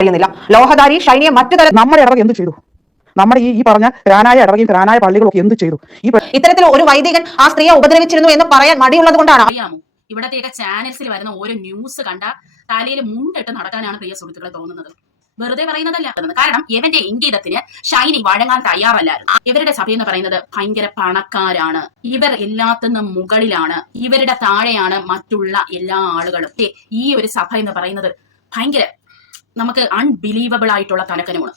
കഴിയുന്നില്ല. ലോഹധാരി ഷൈനിയെ മറ്റു തരം നമ്മുടെ ഇടവക എന്ത് ചെയ്തു? നമ്മുടെ ഈ ഈ പറഞ്ഞ രാനായ ഇടവകയും രാനായ പള്ളികളൊക്കെ എന്ത് ചെയ്തു? ഈ ഇത്തരത്തിൽ ഒരു വൈദികൻ ആ സ്ത്രീയെ ഉപദ്രവിച്ചിരുന്നു എന്ന് പറയാൻ മടിയുള്ളത് കൊണ്ടാണ്. അറിയാമോ? ഇവിടത്തെയൊക്കെ ചാനൽസിൽ വരുന്ന ഓരോ ന്യൂസ് കണ്ട തലയിൽ മുണ്ടിട്ട് നടക്കാനാണ് പ്രിയ സുഹൃത്തുക്കളെ തോന്നുന്നത്. വെറുതെ പറയുന്നതല്ല. കാരണം ഇവന്റെ ഇംഗീതത്തിന് ഷൈനി വഴങ്ങാൻ തയ്യാറല്ലായിരുന്നു. ഇവരുടെ സഭ എന്ന് പറയുന്നത് ഭയങ്കര പണക്കാരാണ്. ഇവർ എല്ലാത്തിനും മുകളിലാണ്. ഇവരുടെ താഴെയാണ് മറ്റുള്ള എല്ലാ ആളുകളും. ഈ ഒരു സഭ എന്ന് പറയുന്നത് ഭയങ്കര നമുക്ക് അൺബിലീവബിൾ ആയിട്ടുള്ള തലക്കനമാണ്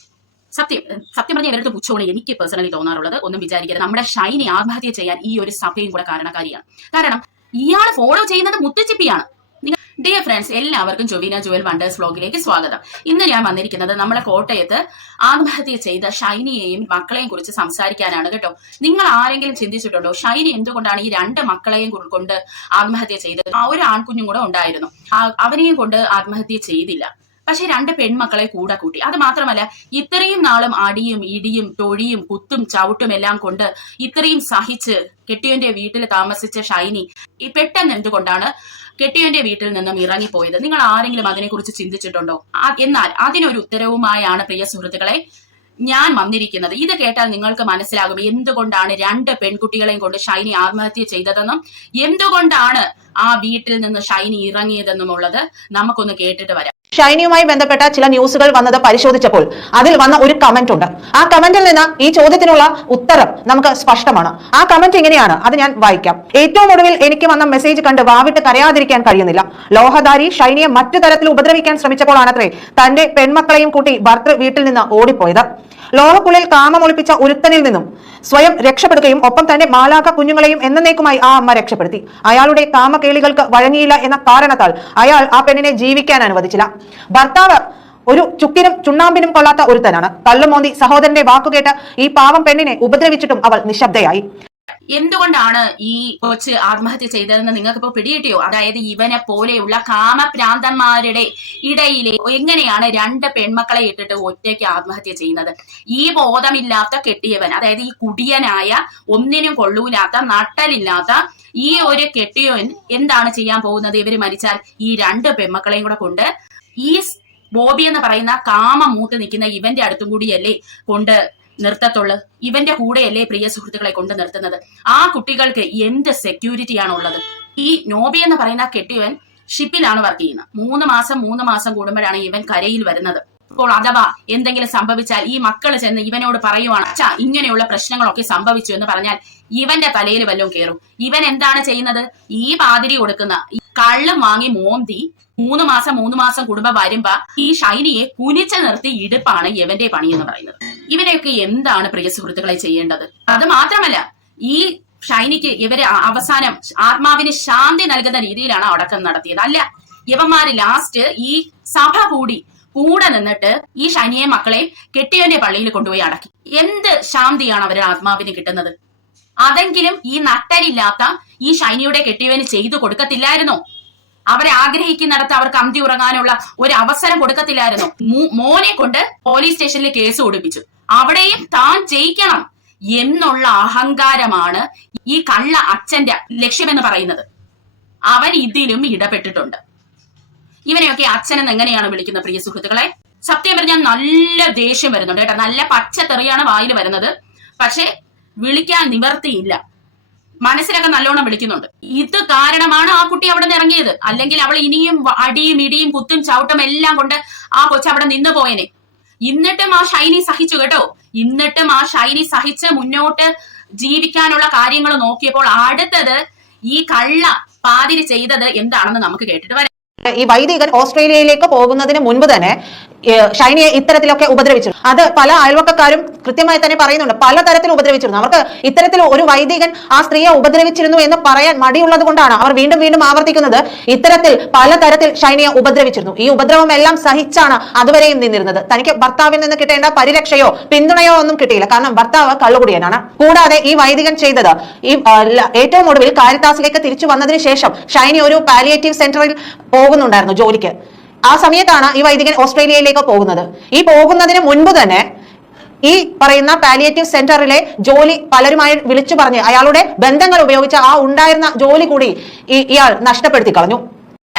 സത്യം സത്യം പറഞ്ഞ ഇവരുടെ പുച്ഛമാണ് എനിക്ക് പേഴ്സണലി തോന്നാറുള്ളത്. ഒന്നും വിചാരിക്കരുത്. നമ്മുടെ ഷൈനി ആത്മഹത്യ ചെയ്യാൻ ഈ ഒരു സഭയും കൂടെ കാരണക്കാരിയാണ്. കാരണം ഇയാൾ ഫോളോ ചെയ്യുന്നത് മുത്തുച്ചിപ്പിയാണ്. ഡിയർ ഫ്രണ്ട്സ് എല്ലാവർക്കും ജൊവീന ജുവൽ വണ്ടേഴ്സ് വ്ലോഗിലേക്ക് സ്വാഗതം. ഇന്ന് ഞാൻ വന്നിരിക്കുന്നത് നമ്മുടെ കോട്ടയത്ത് ആത്മഹത്യ ചെയ്ത ഷൈനിയെയും മക്കളെയും കുറിച്ച് സംസാരിക്കാനാണ് കേട്ടോ. നിങ്ങൾ ആരെങ്കിലും ചിന്തിച്ചിട്ടുണ്ടോ? ഷൈനി എന്തുകൊണ്ടാണ് ഈ രണ്ട് മക്കളെയും കൊണ്ട് ആത്മഹത്യ ചെയ്തത്? ആ ഒരു ആൺകുഞ്ഞും കൂടെ ഉണ്ടായിരുന്നു. അവനെയും കൊണ്ട് ആത്മഹത്യ ചെയ്തില്ല. പക്ഷെ രണ്ട് പെൺമക്കളെ കൂടെ കൂട്ടി. അത് മാത്രമല്ല ഇത്രയും നാളും അടിയും ഇടിയും തൊഴിയും കുത്തും ചവിട്ടും എല്ലാം കൊണ്ട് ഇത്രയും സഹിച്ച് കെട്ടിയന്റെ വീട്ടിൽ താമസിച്ച ഷൈനി ഈ പെട്ടെന്ന് എന്തുകൊണ്ടാണ് കെട്ടിയന്റെ വീട്ടിൽ നിന്നും ഇറങ്ങിപ്പോയത്? നിങ്ങൾ ആരെങ്കിലും അതിനെക്കുറിച്ച് ചിന്തിച്ചിട്ടുണ്ടോ? എന്നാൽ അതിനൊരു ഉത്തരവുമായാണ് പ്രിയ സുഹൃത്തുക്കളെ ഞാൻ വന്നിരിക്കുന്നത്. ഇത് കേട്ടാൽ നിങ്ങൾക്ക് മനസ്സിലാകും എന്തുകൊണ്ടാണ് രണ്ട് പെൺകുട്ടികളെയും കൊണ്ട് ഷൈനി ആത്മഹത്യ ചെയ്തതെന്നും എന്തുകൊണ്ടാണ് ആ വീട്ടിൽ നിന്ന് ഷൈനി ഇറങ്ങിയതെന്നുമുള്ളത് നമുക്കൊന്ന് കേട്ടിട്ട് വരാം. ഷൈനിയുമായി ബന്ധപ്പെട്ട ചില ന്യൂസുകൾ വന്നത് പരിശോധിച്ചപ്പോൾ അതിൽ വന്ന ഒരു കമന്റ് ഉണ്ട്. ആ കമന്റിൽ നിന്ന് ഈ ചോദ്യത്തിനുള്ള ഉത്തരം നമുക്ക് സ്പഷ്ടമാണ്. ആ കമന്റ് എങ്ങനെയാണ്? അത് ഞാൻ വായിക്കാം. ഏറ്റവും ഒടുവിൽ എനിക്ക് വന്ന മെസ്സേജ് കണ്ട് വാവിട്ട് കരയാതിരിക്കാൻ കഴിയുന്നില്ല. ലോഹധാരി ഷൈനിയെ മറ്റു തരത്തിൽ ഉപദ്രവിക്കാൻ ശ്രമിച്ചപ്പോഴാണത്രേ തന്റെ പെൺമക്കളെയും കൂട്ടി ഭർത്തൃ വീട്ടിൽ നിന്ന് ഓടിപ്പോയത്. ലോഹക്കുള്ളിൽ കാമമൊളിപ്പിച്ച ഉരുത്തനിൽ നിന്നും സ്വയം രക്ഷപ്പെടുകയും ഒപ്പം തന്നെ മാലാക്ക കുഞ്ഞുങ്ങളെയും എന്നേക്കുമായി ആ അമ്മ രക്ഷപ്പെടുത്തി. അയാളുടെ കാമകേളികൾക്ക് വഴങ്ങിയില്ല എന്ന കാരണത്താൽ അയാൾ ആ പെണ്ണിനെ ജീവിക്കാൻ അനുവദിച്ചില്ല. ഭർത്താവ് ഒരു ചുക്കിനും ചുണ്ണാമ്പിനും കൊള്ളാത്ത ഒരുത്തനാണ്. കള്ളുമോന്തി സഹോദരന്റെ വാക്കുകേട്ട് ഈ പാവം പെണ്ണിനെ ഉപദ്രവിച്ചിട്ടും അവൾ നിശബ്ദയായി. എന്തുകൊണ്ടാണ് ഈ കൊച്ച് ആത്മഹത്യ ചെയ്തതെന്ന് നിങ്ങൾക്ക് ഇപ്പൊ പിടികിട്ടിയോ? അതായത് ഇവനെ പോലെയുള്ള കാമഭ്രാന്തന്മാരുടെ ഇടയിലെ എങ്ങനെയാണ് രണ്ട് പെൺമക്കളെ ഇട്ടിട്ട് ഒറ്റയ്ക്ക് ആത്മഹത്യ ചെയ്യുന്നത്? ഈ ബോധമില്ലാത്ത കെട്ടിയവൻ അതായത് ഈ കുടിയനായ ഒന്നിനും കൊള്ളൂലാത്ത നട്ടലില്ലാത്ത ഈ ഒരു കെട്ടിയവൻ എന്താണ് ചെയ്യാൻ പോകുന്നത്? ഇവർ മരിച്ചാൽ ഈ രണ്ട് പെൺമക്കളെയും കൂടെ കൊണ്ട് ഈ ബോബി എന്ന് പറയുന്ന കാമ മൂത്ത് നിൽക്കുന്ന ഇവന്റെ അടുത്തും കൂടിയല്ലേ കൊണ്ട് നിർത്തത്തുള്ളു. ഇവന്റെ കൂടെയല്ലേ പ്രിയ സുഹൃത്തുക്കളെ കൊണ്ട് നിർത്തുന്നത്? ആ കുട്ടികൾക്ക് എന്ത് സെക്യൂരിറ്റിയാണ് ഉള്ളത്? ഈ നോബി എന്ന് പറയുന്ന കെട്ടിയവൻ ഷിപ്പിലാണ് വർക്ക് ചെയ്യുന്നത്. മൂന്ന് മാസം മൂന്ന് മാസം കൂടുമ്പോഴാണ് ഇവൻ കരയിൽ വരുന്നത്. അപ്പോൾ അഥവാ എന്തെങ്കിലും സംഭവിച്ചാൽ ഈ മക്കൾ ചെന്ന് ഇവനോട് പറയുവാണ് അച്ഛാ ഇങ്ങനെയുള്ള പ്രശ്നങ്ങളൊക്കെ സംഭവിച്ചു എന്ന് പറഞ്ഞാൽ ഇവന്റെ തലയിൽ വല്ലതും കയറും ഇവൻ എന്താണ് ചെയ്യുന്നത്? ഈ പാതിരി കൊടുക്കുന്ന കള്ളും വാങ്ങി മോന്തി മൂന്ന് മാസം മൂന്ന് മാസം കുടുംബം വരുമ്പോ ഈ ഷൈനിയെ കുനിച്ചു നിർത്തി ഇടുപ്പാണ് യവന്റെ പണി എന്ന് പറയുന്നത്. ഇവരെയൊക്കെ എന്താണ് പ്രിയ സുഹൃത്തുക്കളെ ചെയ്യേണ്ടത്? അത് മാത്രമല്ല ഈ ഷൈനിക്ക് ഇവരെ അവസാനം ആത്മാവിന് ശാന്തി നൽകുന്ന രീതിയിലാണ് അടക്കം നടത്തിയത്. അല്ല ഇവന്മാര് ലാസ്റ്റ് ഈ സഭ കൂടി കൂടെ നിന്നിട്ട് ഈ ശനിയെ മക്കളെ കെട്ടിയവന്റെ പള്ളിയിൽ കൊണ്ടുപോയി അടക്കി. എന്ത് ശാന്തിയാണ് അവരുടെ ആത്മാവിന് കിട്ടുന്നത്? അതെങ്കിലും ഈ നട്ടലില്ലാത്ത ഈ ഷൈനിയുടെ കെട്ടിയവന് ചെയ്തു കൊടുക്കത്തില്ലായിരുന്നോ? അവരെ ആഗ്രഹിക്കുന്നിടത്ത് അവർക്ക് അന്തി ഉറങ്ങാനുള്ള ഒരു അവസരം കൊടുക്കത്തില്ലായിരുന്നു? മോനെ കൊണ്ട് പോലീസ് സ്റ്റേഷനിൽ കേസ് കൊടുപ്പിച്ചു. അവിടെയും താൻ ജയിക്കണം എന്നുള്ള അഹങ്കാരമാണ് ഈ കള്ള അച്ഛന്റെ ലക്ഷ്യമെന്ന് പറയുന്നത്. അവൻ ഇതിലും ഇടപെട്ടിട്ടുണ്ട്. ഇവനെയൊക്കെ അച്ഛനെന്ന് എങ്ങനെയാണ് വിളിക്കുന്നത് പ്രിയ സുഹൃത്തുക്കളെ? സത്യം പറഞ്ഞാൽ നല്ല ദേഷ്യം വരുന്നുണ്ട് കേട്ടോ. നല്ല പച്ചത്തെറിയാണ് വായിൽ വരുന്നത്. പക്ഷെ വിളിക്കാൻ നിവർത്തിയില്ല. മനസ്സിലൊക്കെ നല്ലോണം വിളിക്കുന്നുണ്ട്. ഇത് കാരണമാണ് ആ കുട്ടി അവിടെ നിന്ന് ഇറങ്ങിയത്. അല്ലെങ്കിൽ അവൾ ഇനിയും അടിയും ഇടിയും കുത്തും ചവിട്ടും എല്ലാം കൊണ്ട് ആ കൊച്ചു അവിടെ നിന്ന് പോയനെ. ഇന്നിട്ടും ആ ഷൈനി സഹിച്ചു കേട്ടോ. ഇന്നിട്ടും ആ ഷൈനി സഹിച്ച് മുന്നോട്ട് ജീവിക്കാനുള്ള കാര്യങ്ങൾ നോക്കിയപ്പോൾ അടുത്തത് ഈ കള്ള പാതിരി ചെയ്തത് എന്താണെന്ന് നമുക്ക് കേട്ടിട്ട് വരാം. ഈ വൈദികൻ ഓസ്ട്രേലിയയിലേക്ക് പോകുന്നതിന് മുൻപ് തന്നെ ഷൈനിയെ ഇത്തരത്തിലൊക്കെ ഉപദ്രവിച്ചു അത് പല അയൽവക്കക്കാരും കൃത്യമായി തന്നെ പറയുന്നുണ്ട്. പലതരത്തിൽ ഉപദ്രവിച്ചിരുന്നു. അവർക്ക് ഇത്തരത്തിൽ ഒരു വൈദികൻ ആ സ്ത്രീയെ ഉപദ്രവിച്ചിരുന്നു എന്ന് പറയാൻ മടിയുള്ളത് കൊണ്ടാണ് അവർ വീണ്ടും വീണ്ടും ആവർത്തിക്കുന്നത്. ഇത്തരത്തിൽ പലതരത്തിൽ ഷൈനിയെ ഉപദ്രവിച്ചിരുന്നു. ഈ ഉപദ്രവം എല്ലാം സഹിച്ചാണ് അതുവരെയും നിന്നിരുന്നത്. തനിക്ക് ഭർത്താവിൽ നിന്ന് കിട്ടേണ്ട പരിരക്ഷയോ പിന്തുണയോ ഒന്നും കിട്ടിയില്ല. കാരണം ഭർത്താവ് കള്ളുകുടിയനാണ്. കൂടാതെ ഈ വൈദികൻ ചെയ്തത് ഈ ഏറ്റവും ഒടുവിൽ കാരിത്താസിലേക്ക് തിരിച്ചു വന്നതിന് ശേഷം ഷൈനി ഒരു പാലിയേറ്റീവ് സെന്ററിൽ പോകുന്നുണ്ടായിരുന്നു ജോലിക്ക്. ആ സമയത്താണ് ഈ വൈദികൻ ഓസ്ട്രേലിയയിലേക്ക് പോകുന്നത്. ഈ പോകുന്നതിന് മുൻപ് തന്നെ ഈ പറയുന്ന പാലിയേറ്റീവ് സെന്ററിലെ ജോലി പലരുമായി വിളിച്ചു പറഞ്ഞ് അയാളുടെ ബന്ധങ്ങൾ ഉപയോഗിച്ച് ആ ഉണ്ടായിരുന്ന ജോലി കൂടി ഇയാൾ നഷ്ടപ്പെടുത്തി കളഞ്ഞു.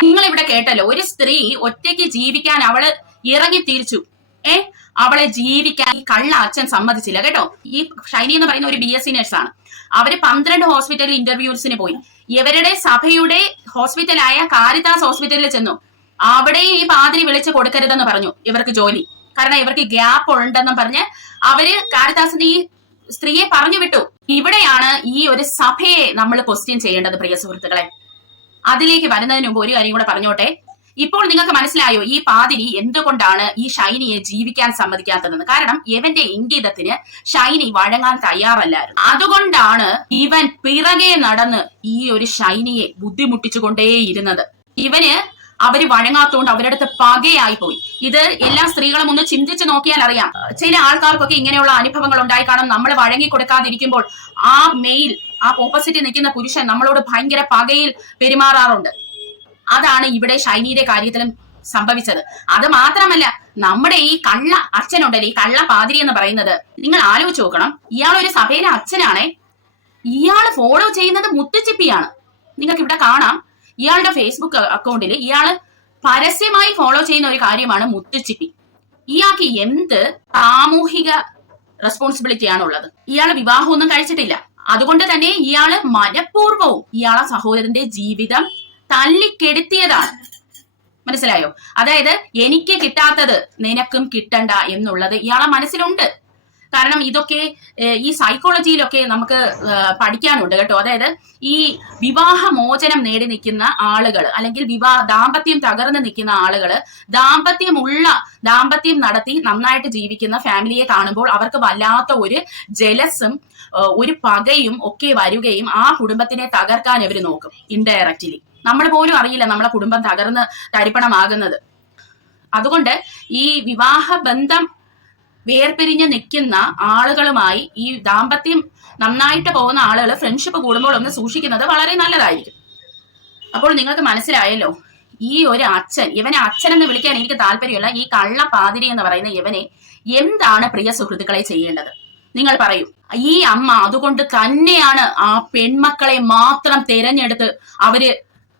നിങ്ങൾ ഇവിടെ കേട്ടല്ലോ ഒരു സ്ത്രീ ഒറ്റയ്ക്ക് ജീവിക്കാൻ അവൾ ഇറങ്ങി തിരിച്ചു. ഏ? അവളെ ജീവിക്കാൻ ഈ കള്ള അച്ഛൻ സമ്മതിച്ചില്ല കേട്ടോ? ഈ ഷൈനി എന്ന് പറയുന്ന ഒരു ബി എസ് സി നേഴ്സാണ് അവർ പന്ത്രണ്ട് ഹോസ്പിറ്റലിൽ ഇന്റർവ്യൂസിന് പോയി. ഇവരുടെ സഭയുടെ ഹോസ്പിറ്റലായ കാരിതാസ് ഹോസ്പിറ്റലിൽ ചെന്നു. അവിടെ ഈ പാതിരി വിളിച്ച് കൊടുക്കരുതെന്ന് പറഞ്ഞു ഇവർക്ക് ജോലി. കാരണം ഇവർക്ക് ഗ്യാപ്പ് ഉണ്ടെന്നും പറഞ്ഞ് അവർ കാരിതാസിന്റെ ഈ സ്ത്രീയെ പറഞ്ഞു വിട്ടു. ഇവിടെയാണ് ഈ ഒരു സഭയെ നമ്മൾ ക്വസ്റ്റ്യൻ ചെയ്യേണ്ടത് പ്രിയ സുഹൃത്തുക്കളെ. അതിലേക്ക് വരുന്നതിന് മുമ്പ് ഒരു കാര്യം കൂടെ പറഞ്ഞോട്ടെ. ഇപ്പോൾ നിങ്ങൾക്ക് മനസ്സിലായോ ഈ പാതിരി എന്തുകൊണ്ടാണ് ഈ ഷൈനിയെ ജീവിക്കാൻ സമ്മതിക്കാത്തതെന്ന്? കാരണം ഇവന്റെ ഇംഗിതത്തിന് ഷൈനി വഴങ്ങാൻ തയ്യാറല്ലായിരുന്നു. അതുകൊണ്ടാണ് ഇവൻ പിറകെ നടന്ന് ഈ ഒരു ഷൈനിയെ ബുദ്ധിമുട്ടിച്ചുകൊണ്ടേയിരുന്നത്. ഇവന് അവർ വഴങ്ങാത്തോണ്ട് അവരുടെ അടുത്ത് പകയായി പോയി. ഇത് എല്ലാ സ്ത്രീകളും ഒന്ന് ചിന്തിച്ച് നോക്കിയാൽ അറിയാം. ചില ആൾക്കാർക്കൊക്കെ ഇങ്ങനെയുള്ള അനുഭവങ്ങൾ ഉണ്ടായി കാണും. നമ്മൾ വഴങ്ങി കൊടുക്കാതിരിക്കുമ്പോൾ ആ മെയിൽ ആ ഓപ്പോസിറ്റ് നിൽക്കുന്ന പുരുഷൻ നമ്മളോട് ഭയങ്കര പകയിൽ പെരുമാറാറുണ്ട്. അതാണ് ഇവിടെ ഷൈനിയുടെ കാര്യത്തിലും സംഭവിച്ചത്. അത് മാത്രമല്ല നമ്മുടെ ഈ കള്ള അച്ഛനുണ്ടല്ലോ ഈ കള്ള പാതിരി എന്ന് പറയുന്നത്. നിങ്ങൾ ആലോചിച്ച് നോക്കണം. ഇയാൾ ഒരു സഭയിലെ അച്ഛനാണേ. ഇയാൾ ഫോളോ ചെയ്യുന്നത് മുത്തുച്ചിപ്പിയാണ്. നിങ്ങൾക്ക് ഇവിടെ കാണാം. ഇയാളുടെ ഫേസ്ബുക്ക് അക്കൗണ്ടിൽ ഇയാൾ പരസ്യമായി ഫോളോ ചെയ്യുന്ന ഒരു കാര്യമാണ് മുത്തുച്ചിപ്പി. ഇയാൾക്ക് എന്ത് സാമൂഹിക റെസ്പോൺസിബിലിറ്റി ആണുള്ളത്? ഇയാൾ വിവാഹമൊന്നും കഴിച്ചിട്ടില്ല. അതുകൊണ്ട് തന്നെ ഇയാൾ മനഃപൂർവവും ഇയാളെ സഹോദരന്റെ ജീവിതം തല്ലിക്കെടുത്തിയതാണ് മനസ്സിലായോ? അതായത് എനിക്ക് കിട്ടാത്തത് നിനക്കും കിട്ടണ്ട എന്നുള്ളത് ഇയാളെ മനസ്സിലുണ്ട്. കാരണം ഇതൊക്കെ ഈ സൈക്കോളജിയിലൊക്കെ നമുക്ക് പഠിക്കാനുണ്ട് കേട്ടോ. അതായത് ഈ വിവാഹമോചനം നേടി നിൽക്കുന്ന ആളുകൾ അല്ലെങ്കിൽ വിവാഹ ദാമ്പത്യം തകർന്ന് നിൽക്കുന്ന ആളുകൾ ദാമ്പത്യമുള്ള ദാമ്പത്യം നടത്തി നന്നായിട്ട് ജീവിക്കുന്ന ഫാമിലിയെ കാണുമ്പോൾ അവർക്ക് വല്ലാത്ത ഒരു ജലസും ഒരു പകയും ഒക്കെ വരികയും ആ കുടുംബത്തിനെ തകർക്കാൻ ഇവർ നോക്കും ഇൻഡയറക്റ്റ്ലി നമ്മൾ പോലും അറിയില്ല നമ്മളെ കുടുംബം തകർന്ന് തരിപ്പണമാകുന്നത്. അതുകൊണ്ട് ഈ വിവാഹ ബന്ധം വേർപിരിഞ്ഞ് നിൽക്കുന്ന ആളുകളുമായി ഈ ദാമ്പത്യം നന്നായിട്ട് പോകുന്ന ആളുകൾ ഫ്രണ്ട്ഷിപ്പ് കൂടുമ്പോൾ ഒന്ന് സൂക്ഷിക്കുന്നത് വളരെ നല്ലതായിരിക്കും. അപ്പോൾ നിങ്ങൾക്ക് മനസ്സിലായല്ലോ ഈ ഒരു അച്ഛൻ ഇവനെ അച്ഛൻ എന്ന് വിളിക്കാൻ എനിക്ക് താല്പര്യമില്ല ഈ കള്ള പാതിരി എന്ന് പറയുന്ന ഇവനെ എന്താണ് പ്രിയ സുഹൃത്തുക്കളെ ചെയ്യേണ്ടത്? നിങ്ങൾ പറയൂ. ഈ അമ്മ അതുകൊണ്ട് തന്നെയാണ് ആ പെൺമക്കളെ മാത്രം തിരഞ്ഞെടുത്ത് അവർ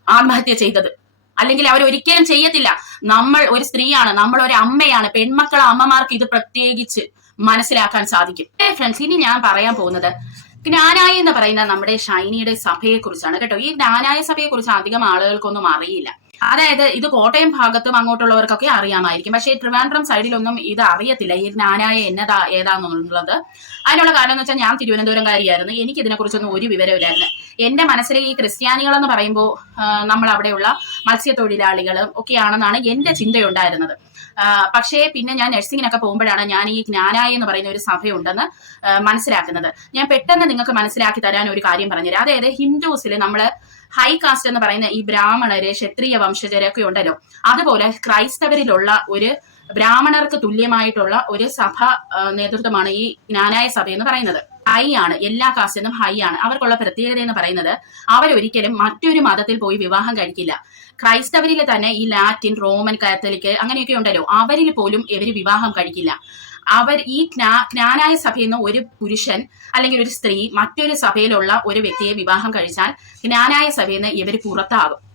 ആത്മഹത്യ ചെയ്തത്. അല്ലെങ്കിൽ അവർ ഒരിക്കലും ചെയ്യത്തില്ല. നമ്മൾ ഒരു സ്ത്രീയാണ് നമ്മൾ ഒരു അമ്മയാണ് പെൺമക്കളെ അമ്മമാർക്ക് ഇത് പ്രത്യേകിച്ച് മനസ്സിലാക്കാൻ സാധിക്കും. ഫ്രണ്ട്സ് ഇനി ഞാൻ പറയാൻ പോകുന്നത് ജ്ഞാനായ എന്ന് പറയുന്ന നമ്മുടെ ഷൈനിയുടെ സഭയെ കുറിച്ചാണ് കേട്ടോ. ഈ ജ്ഞാനായ സഭയെ കുറിച്ച് അധികം ആളുകൾക്കൊന്നും അറിയില്ല. അതായത് ഇത് കോട്ടയം ഭാഗത്തും അങ്ങോട്ടുള്ളവർക്കൊക്കെ അറിയാമായിരിക്കും. പക്ഷേ ട്രിവാൻഡ്രം സൈഡിലൊന്നും ഇത് അറിയത്തില്ല. ഈ ജ്ഞാനായ എന്നതാ ഏതാന്നുള്ളത്. അതിനുള്ള കാരണം എന്ന് വെച്ചാൽ ഞാൻ തിരുവനന്തപുരംകാരിയായിരുന്നു. എനിക്ക് ഇതിനെക്കുറിച്ചൊന്നും ഒരു വിവരമില്ലായിരുന്നു എന്റെ മനസ്സിൽ ഈ ക്രിസ്ത്യാനികൾ എന്ന് പറയുമ്പോൾ നമ്മൾ അവിടെയുള്ള മത്സ്യത്തൊഴിലാളികളും ഒക്കെയാണെന്നാണ് എന്റെ ചിന്തയുണ്ടായിരുന്നത്. പക്ഷേ പിന്നെ ഞാൻ നഴ്സിങ്ങിനൊക്കെ പോകുമ്പോഴാണ് ഞാൻ ഈ ജ്ഞാനായ എന്ന് പറയുന്ന ഒരു സഭയുണ്ടെന്ന് മനസ്സിലാക്കുന്നത്. ഞാൻ പെട്ടെന്ന് നിങ്ങൾക്ക് മനസ്സിലാക്കി തരാൻ ഒരു കാര്യം പറഞ്ഞുതരാം. അതായത് ഹിന്ദുസിൽ നമ്മൾ ഹൈ കാസ്റ്റ് എന്ന് പറയുന്ന ഈ ബ്രാഹ്മണര് ക്ഷത്രിയ വംശജരൊക്കെ ഉണ്ടല്ലോ. അതുപോലെ ക്രൈസ്തവരിലുള്ള ഒരു ബ്രാഹ്മണർക്ക് തുല്യമായിട്ടുള്ള ഒരു സഭ നേതൃത്വമാണ് ഈ ജ്ഞാനായ സഭ എന്ന് പറയുന്നത്. ഹൈ ആണ് എല്ലാ കാസ്റ്റിനും ഹൈ ആണ്. അവർക്കുള്ള പ്രത്യേകത എന്ന് പറയുന്നത് അവരൊരിക്കലും മറ്റൊരു മതത്തിൽ പോയി വിവാഹം കഴിക്കില്ല. ക്രൈസ്തവരിൽ തന്നെ ഈ ലാറ്റിൻ റോമൻ കാത്തലിക് അങ്ങനെയൊക്കെ ഉണ്ടല്ലോ. അവരിൽ പോലും ഇവർ വിവാഹം കഴിക്കില്ല. അവർ ഈ ജ്ഞാ- ജ്ഞാനായ സഭയിൽ നിന്ന് ഒരു പുരുഷൻ അല്ലെങ്കിൽ ഒരു സ്ത്രീ മറ്റൊരു സഭയിലുള്ള ഒരു വ്യക്തിയെ വിവാഹം കഴിച്ചാൽ ജ്ഞാനായ സഭയിൽ നിന്ന് ഇവർ പുറത്താകും.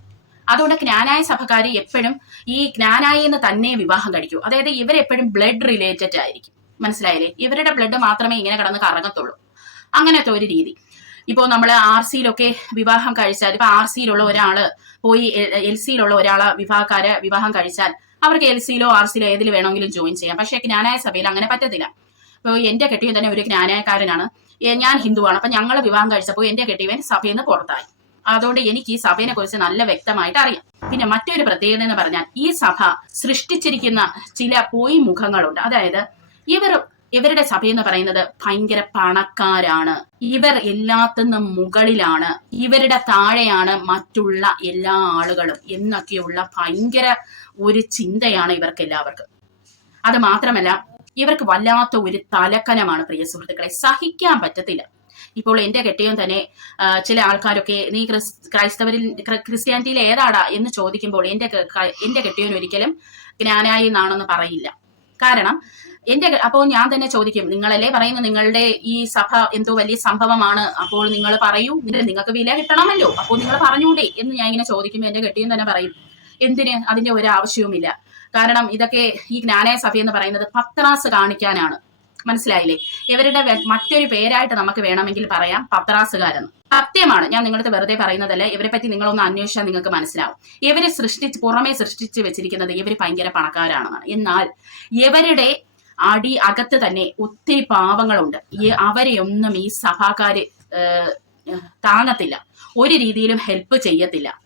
അതുകൊണ്ട് ജ്ഞാനായ സഭക്കാർ എപ്പോഴും ഈ ജ്ഞാനായി എന്ന് തന്നെ വിവാഹം കഴിക്കൂ. അതായത് ഇവരെപ്പോഴും ബ്ലഡ് റിലേറ്റഡ് ആയിരിക്കും. മനസ്സിലായില്ലേ? ഇവരുടെ ബ്ലഡ് മാത്രമേ ഇങ്ങനെ കടന്ന് കറങ്ങത്തുള്ളൂ. അങ്ങനത്തെ ഒരു രീതി. ഇപ്പോൾ നമ്മൾ ആർ സിയിലൊക്കെ വിവാഹം കഴിച്ചാൽ ഇപ്പൊ ആർ സിയിലുള്ള ഒരാൾ പോയി എൽ സിയിലുള്ള ഒരാളെ വിവാഹക്കാരെ വിവാഹം കഴിച്ചാൽ അവർക്ക് എൽ സിയിലോ ആർ സിയിലോ ഏതിൽ വേണമെങ്കിലും ജോയിൻ ചെയ്യാം. പക്ഷേ ജ്ഞാനായ സഭയിൽ അങ്ങനെ പറ്റത്തില്ല. അപ്പോൾ എന്റെ കെട്ടിയൻ തന്നെ ഒരു ജ്ഞാനായക്കാരനാണ്. ഞാൻ ഹിന്ദുവാണ്. അപ്പൊ ഞങ്ങൾ വിവാഹം കഴിച്ചപ്പോൾ എന്റെ കെട്ടിയവൻ സഭയിൽ നിന്ന് പുറത്തായി. അതുകൊണ്ട് എനിക്ക് ഈ സഭയെ കുറിച്ച് നല്ല വ്യക്തമായിട്ട് അറിയാം. പിന്നെ മറ്റൊരു പ്രത്യേകത എന്ന് പറഞ്ഞാൽ ഈ സഭ സൃഷ്ടിച്ചിരിക്കുന്ന ചില പോയി മുഖങ്ങളുണ്ട്. അതായത് ഇവർ ഇവരുടെ സഭ എന്ന് പറയുന്നത് ഭയങ്കര പണക്കാരാണ്. ഇവർ എല്ലാത്തിനും മുകളിലാണ്. ഇവരുടെ താഴെയാണ് മറ്റുള്ള എല്ലാ ആളുകളും എന്നൊക്കെയുള്ള ഭയങ്കര ഒരു ചിന്തയാണ് ഇവർക്ക് എല്ലാവർക്കും അത് മാത്രമല്ല ഇവർക്ക് വല്ലാത്ത ഒരു തലക്കനമാണ് പ്രിയ സുഹൃത്തുക്കളെ. സഹിക്കാൻ പറ്റത്തില്ല. ഇപ്പോൾ എന്റെ കെട്ടിയും തന്നെ ചില ആൾക്കാരൊക്കെ നീ ക്രിസ് ക്രൈസ്തവരിൽ ക്രിസ്ത്യാനിറ്റിയിൽ ഏതാടാ? എന്ന് ചോദിക്കുമ്പോൾ എന്റെ എന്റെ കെട്ടിയോൻ ഒരിക്കലും ജ്ഞാനായി എന്നാണെന്ന് പറയില്ല. കാരണം എന്റെ അപ്പോൾ ഞാൻ തന്നെ ചോദിക്കും നിങ്ങളല്ലേ പറയുന്നത്? നിങ്ങളുടെ ഈ സഭ എന്തോ വലിയ സംഭവമാണ്. അപ്പോൾ നിങ്ങൾ പറയൂ. നിങ്ങൾക്ക് വില കിട്ടണമല്ലോ. അപ്പോൾ നിങ്ങൾ പറഞ്ഞൂടെ എന്ന് ഞാൻ ഇങ്ങനെ ചോദിക്കുമ്പോൾ എന്റെ കെട്ടിയും തന്നെ പറയും എന്തിന് അതിന്റെ ഒരു ആവശ്യവുമില്ല. കാരണം ഇതൊക്കെ ഈ ജ്ഞാനയ സഭ എന്ന് പറയുന്നത് പത്രാസ് കാണിക്കാനാണ്. മനസ്സിലായില്ലേ? ഇവരുടെ മറ്റൊരു പേരായിട്ട് നമുക്ക് വേണമെങ്കിൽ പറയാം പത്രാസുകാരെന്ന്. സത്യമാണ് ഞാൻ നിങ്ങളുടെ വെറുതെ പറയുന്നതല്ല ഇവരെ പറ്റി നിങ്ങളൊന്ന് അന്വേഷിച്ചാൽ നിങ്ങൾക്ക് മനസ്സിലാവും. ഇവരെ സൃഷ്ടിച്ച് പുറമെ സൃഷ്ടിച്ച് വെച്ചിരിക്കുന്നത് ഇവർ ഭയങ്കര പണക്കാരാണെന്നാണ്. എന്നാൽ ഇവരുടെ അടി അകത്ത് തന്നെ ഒത്തിരി പാവങ്ങളുണ്ട്. ഈ അവരെയൊന്നും ഈ ഏഹ്, താങ്ങത്തില്ല. ഒരു രീതിയിലും ഹെൽപ്പ് ചെയ്യത്തില്ല.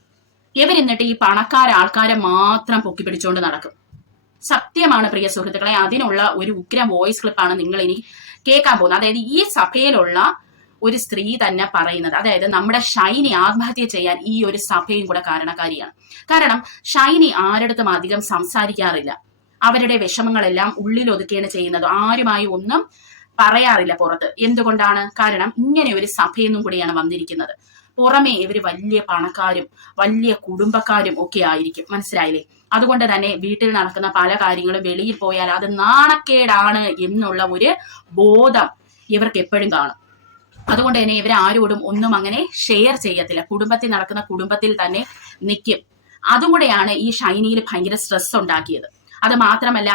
ഇവരെന്നിട്ട് ഈ പണക്കാര ആൾക്കാരെ മാത്രം പൊക്കി പിടിച്ചുകൊണ്ട് നടക്കും. സത്യമാണ് പ്രിയ സുഹൃത്തുക്കളെ അതിനുള്ള ഒരു ഉഗ്ര വോയിസ് ക്ലിപ്പാണ് നിങ്ങൾ ഇനി കേൾക്കാൻ പോകുന്നത്. അതായത് ഈ സഭയിലുള്ള ഒരു സ്ത്രീ തന്നെ പറയുന്നത് അതായത് നമ്മുടെ ഷൈനി ആത്മഹത്യ ചെയ്യാൻ ഈ ഒരു സഭയും കൂടെ കാരണക്കാരിയാണ്. കാരണം ഷൈനി ആരടുത്തും അധികം സംസാരിക്കാറില്ല. അവരുടെ വിഷമങ്ങളെല്ലാം ഉള്ളിൽ ഒതുക്കുകയാണ് ചെയ്യുന്നത്. ആരുമായി ഒന്നും പറയാറില്ല പുറത്ത്. എന്തുകൊണ്ടാണ്? കാരണം ഇങ്ങനെ ഒരു സഭയെന്നും കൂടിയാണ് വന്നിരിക്കുന്നത്. പുറമേ ഇവർ വലിയ പണക്കാരും വലിയ കുടുംബക്കാരും ഒക്കെ ആയിരിക്കും. മനസ്സിലായില്ലേ? അതുകൊണ്ട് തന്നെ വീട്ടിൽ നടക്കുന്ന പല കാര്യങ്ങളും വെളിയിൽ പോയാൽ അത് നാണക്കേടാണ് എന്നുള്ള ഒരു ബോധം ഇവർക്ക് എപ്പോഴും കാണും. അതുകൊണ്ട് തന്നെ ഇവർ ആരോടും ഒന്നും അങ്ങനെ ഷെയർ ചെയ്യത്തില്ല. കുടുംബത്തിൽ നടക്കുന്ന കുടുംബത്തിൽ തന്നെ നിൽക്കും അതും കൂടെയാണ് ഈ ഷൈനിയിൽ ഭയങ്കര സ്ട്രെസ് ഉണ്ടാക്കിയത്. അത് മാത്രമല്ല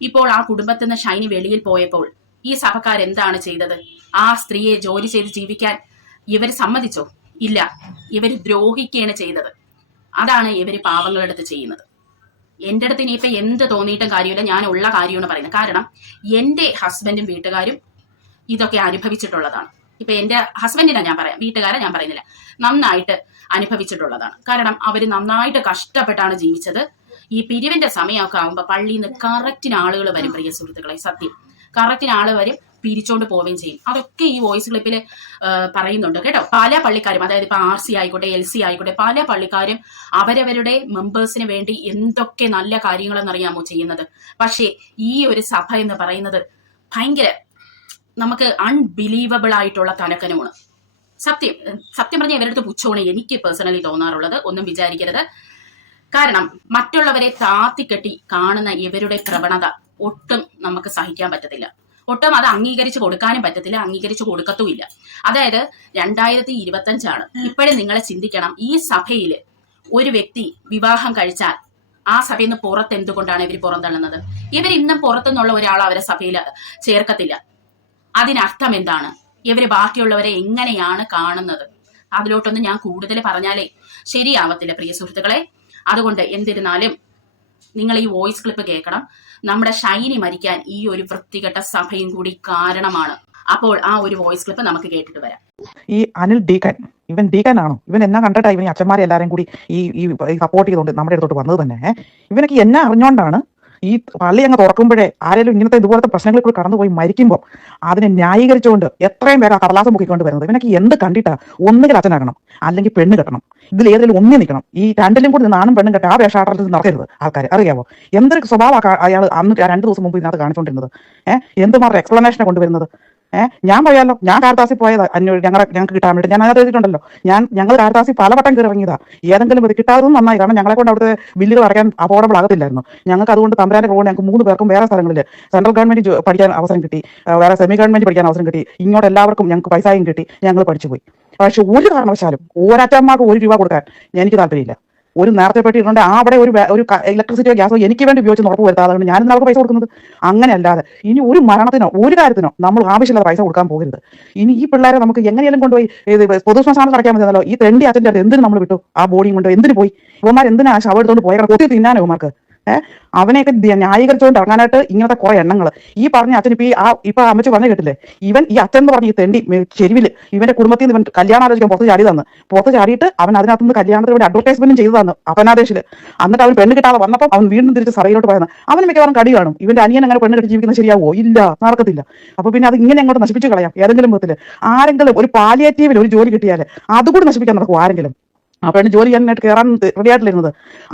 ഇപ്പോൾ ആ കുടുംബത്തിൽ നിന്ന് ഷൈനി വെളിയിൽ പോയപ്പോൾ ഈ സഭക്കാർ എന്താണ് ചെയ്തത്? ആ സ്ത്രീയെ ജോലി ചെയ്ത് ജീവിക്കാൻ ഇവർ സമ്മതിച്ചോ? ഇല്ല. ഇവർ ദ്രോഹിക്കുകയാണ് ചെയ്തത്. അതാണ് ഇവർ പാവങ്ങളുടെ അടുത്ത് ചെയ്യുന്നത്. എന്റെ അടുത്ത് ഇനിയിപ്പോൾ എന്ത് തോന്നിയിട്ടും കാര്യമില്ല. ഞാൻ ഉള്ള കാര്യമാണ് പറയുന്നത്. കാരണം എന്റെ ഹസ്ബൻഡും വീട്ടുകാരും ഇതൊക്കെ അനുഭവിച്ചിട്ടുള്ളതാണ്. ഇപ്പൊ എന്റെ ഹസ്ബൻഡിനെ ഞാൻ പറയാം. വീട്ടുകാരെ ഞാൻ പറയുന്നില്ല. നന്നായിട്ട് അനുഭവിച്ചിട്ടുള്ളതാണ്. കാരണം അവർ നന്നായിട്ട് കഷ്ടപ്പെട്ടാണ് ജീവിച്ചത്. ഈ പിരിവിന്റെ സമയമൊക്കെ ആകുമ്പോൾ പള്ളിയിൽ നിന്ന് കറക്റ്റിന് ആളുകൾ വരും പ്രിയ സുഹൃത്തുക്കളെ. സത്യം. കറക്റ്റിന് ആൾ വരും. പിരിച്ചോണ്ട് പോവുകയും ചെയ്യും. അതൊക്കെ ഈ വോയിസ് ക്ലിപ്പിൽ പറയുന്നുണ്ട്. കേട്ടോ? പല പള്ളിക്കാരും അതായത് ഇപ്പൊ ആർ സി ആയിക്കോട്ടെ എൽ സി ആയിക്കോട്ടെ പല പള്ളിക്കാരും അവരവരുടെ മെമ്പേഴ്സിന് വേണ്ടി എന്തൊക്കെ നല്ല കാര്യങ്ങളെന്നറിയാമോ ചെയ്യുന്നത്? പക്ഷേ ഈ ഒരു സഭ എന്ന് പറയുന്നത് ഭയങ്കര നമുക്ക് അൺബിലീവബിൾ ആയിട്ടുള്ള തലക്കനമാണ് സത്യം സത്യം പറഞ്ഞ ഇവരുടെ അടുത്ത് പുച്ഛമാണ് എനിക്ക് പേഴ്സണലി തോന്നാറുള്ളത്. ഒന്നും വിചാരിക്കരുത്. കാരണം മറ്റുള്ളവരെ താത്തിക്കെട്ടി കാണുന്ന ഇവരുടെ പ്രവണത ഒട്ടും നമുക്ക് സഹിക്കാൻ പറ്റത്തില്ല. ഒട്ടും അത് അംഗീകരിച്ച് കൊടുക്കാനും പറ്റത്തില്ല അംഗീകരിച്ച് കൊടുക്കത്തുമില്ല. അതായത് രണ്ടായിരത്തി ഇരുപത്തി അഞ്ചാണ് ഇപ്പോഴും നിങ്ങളെ ചിന്തിക്കണം ഈ സഭയിൽ ഒരു വ്യക്തി വിവാഹം കഴിച്ചാൽ ആ സഭയിൽ നിന്ന് പുറത്ത് എന്തുകൊണ്ടാണ് ഇവർ പുറന്തള്ളുന്നത്? ഇവർ ഇന്നും പുറത്തുനിന്നുള്ള ഒരാൾ അവരെ സഭയിൽ ചേർക്കത്തില്ല. അതിനർത്ഥം എന്താണ്? ഇവർ ബാക്കിയുള്ളവരെ എങ്ങനെയാണ് കാണുന്നത്? അതിലോട്ടൊന്നും ഞാൻ കൂടുതൽ പറഞ്ഞാലേ ശരിയാവത്തില്ല പ്രിയ സുഹൃത്തുക്കളെ. അതുകൊണ്ട് എന്തിരുന്നാലും നിങ്ങൾ ഈ വോയിസ് ക്ലിപ്പ് കേൾക്കണം. നമ്മുടെ ഷൈനി മരിക്കാൻ ഈ ഒരു വൃത്തികെട്ട സഭയും കൂടി കാരണമാണ്. അപ്പോൾ ആ ഒരു വോയിസ് ക്ലിപ്പ് നമുക്ക് കേട്ടിട്ട് വരാം. ഈ അനിൽ ഡീകൻ ഇവൻ ഡീക്കൻ ആണോ? ഇവൻ എന്നാ കണ്ടിട്ടാ ഇവൻ അച്ഛന്മാരെ എല്ലാരും കൂടി ഈ ഈ സപ്പോർട്ട് ചെയ്തുകൊണ്ട് നമ്മുടെ അടുത്തോട്ട് വന്നത് തന്നെ? ഇവനൊക്കെ എന്നെ അറിഞ്ഞോണ്ടാണ് ഈ പള്ളി അങ്ങ് തുറക്കുമ്പോഴേ ആരെങ്കിലും ഇങ്ങനത്തെ ഇതുപോലത്തെ പ്രശ്നങ്ങളിൽ കൂടി കടന്നുപോയി മരിക്കുമ്പോൾ അതിനെ ന്യായീകരിച്ചുകൊണ്ട് എത്രയും പേര് ആ കടലാസം മുക്കിക്കൊണ്ട് വരുന്നത്. ഇവനൊക്കെ എന്ത് കണ്ടിട്ടാ? ഒന്നുകിൽ അച്ഛനാകണം അല്ലെങ്കിൽ പെണ്ണ് കെട്ടണം. ഇതിൽ ഏതെങ്കിലും ഒന്നി നിൽക്കണം. ഈ രണ്ടിലും കൂടി നാണും പെണ്ണും കെട്ട ആ വേഷാട്ടത്തിൽ നടക്കരുത് ആൾക്കാർ അറിയാവോ? എന്തൊരു സ്വഭാവം അയാൾ അന്ന് രണ്ട് ദിവസം മുമ്പ് ഇതിനകത്ത് കാണിച്ചുകൊണ്ടിരുന്നത് ഏഹ് എന്തുമാത്രം എക്സ്പ്ലനേഷനെ കൊണ്ടുവരുന്നത്? ഏഹ് ഞാൻ പറയാലോ ഞാൻ കാർത്താസി പോയത്. അന്വേഷണം ഞങ്ങളെ ഞങ്ങൾക്ക് കിട്ടാൻ വേണ്ടി ഞാൻ അതിനകത്ത് എഴുതിയിട്ടുണ്ടല്ലോ. ഞാൻ ഞങ്ങൾ കാർത്താസി പലവട്ടം വട്ടം കയറിറങ്ങിയതാ ഏതെങ്കിലും ഇത് കിട്ടാതും നന്നായി. കാരണം ഞങ്ങളെ കൊണ്ട് അവിടുത്തെ ബില്ലുകൾ അടയ്ക്കാൻ അഫോർഡബിൾ ആകത്തില്ലായിരുന്നു. ഞങ്ങൾക്ക് അതുകൊണ്ട് തമ്പരാന്റെ കൊണ്ട് ഞങ്ങൾക്ക് മൂന്ന് പേർക്കും വേറെ സ്ഥലങ്ങളിൽ സെൻട്രൽ ഗവൺമെന്റ് പഠിക്കാൻ അവസരം കിട്ടി. വേറെ സെമി ഗവൺമെന്റ് പഠിക്കാൻ അവസരം കിട്ടി. ഇങ്ങോട്ട് എല്ലാവർക്കും ഞങ്ങൾക്ക് പൈസയും കിട്ടി. ഞങ്ങൾ പഠിച്ചു പോയി പക്ഷെ ഒരു കാരണവശാലും ഒരറ്റന്മാർക്ക് ഒരു രൂപ കൊടുക്കാൻ എനിക്ക് താല്പര്യമില്ല. ഒരു നേരത്തെ പെട്ടി ഇട്ടുണ്ട് ആ അവിടെ ഒരു ഒരു ഇലക്ട്രിസിറ്റിയോ ഗ്യാസോ എനിക്ക് വേണ്ടി ഉപയോഗിച്ച് ഉറപ്പ് വരുത്താതാണ് ഞാൻ അവർക്ക് പൈസ കൊടുക്കുന്നത്. അങ്ങനെ അങ്ങനെയല്ലാതെ ഇനി ഒരു മരണത്തിനോ ഒരു കാര്യത്തിനോ നമ്മൾ ആവശ്യമില്ലാതെ പൈസ കൊടുക്കാൻ പോകരുത്. ഇനി ഈ പിള്ളേരെ നമുക്ക് എങ്ങനെയെങ്കിലും കൊണ്ടുപോയി ഇത് പൊതുശ്മശാനം നടക്കാൻ മതിയല്ലോ ഈ തെണ്ടി അച്ഛന്റെ അടുത്ത് എന്തിനു നമ്മൾ വിട്ടു? ആ ബോഡിയും കൊണ്ട് എന്തിനു പോയി? ഇവന്മാർ എന്തിനാ ശവം എടുത്തോണ്ട് പോയ കൊത്തി തിന്നാനോ ഇവന്മാർക്ക്. അവനെയൊക്കെ ന്യായീകരിച്ചുകൊണ്ട് ഇറങ്ങാനായിട്ട് ഇങ്ങനത്തെ കുറെ എണ്ണങ്ങൾ ഈ പറഞ്ഞ അച്ഛൻ ഇപ്പൊ ഈ ആ ഇപ്പൊ അമ്മച്ച് പറഞ്ഞു കേട്ടില്ലേ? ഇവൻ ഈ അച്ഛൻ എന്ന് പറഞ്ഞ ഈ തെണ്ടി ചെരുവിൽ ഇവന്റെ കുടുംബത്തിൽ നിന്ന് ഇവൻ കല്യാണം ആലോചിക്കാൻ പുറത്ത് ചാടിയതാണ്. പുറത്ത് ചാടിയിട്ട് അവൻ അതിനകത്ത് നിന്ന് കല്യാണത്തിന് വേണ്ടി അഡ്വർടൈസ്മെന്റും ചെയ്തതാണ് അപനാദേശിൽ എന്നിട്ട് അവൻ പെണ്ണ് കിട്ടാതെ വന്നപ്പോൾ അവൻ വീണ്ടും തിരിച്ച് സറയിലോട്ട് പോയത് അവന് മിക്കവാറും കടി കാണും. ഇവന്റെ അനിയൻ അങ്ങനെ പെണ്ണ് കെട്ടി ജീവിക്കുന്നത് ശരിയാവോ? ഇല്ല നടക്കത്തില്ല. അപ്പൊ പിന്നെ അത് ഇങ്ങനെ അങ്ങോട്ട് നശിപ്പിച്ചു കളയാം ഏതെങ്കിലും വിധത്തിൽ ആരെങ്കിലും ഒരു പാലിയേറ്റീവിൽ ഒരു ജോലി കിട്ടിയാൽ അതുകൂടി നശിപ്പിക്കാൻ നടക്കും ആരെങ്കിലും? പെണ്ണ് ജോലി ചെയ്യാനായിട്ട് കയറാൻ റെഡി ആയിട്ടിരുന്നത്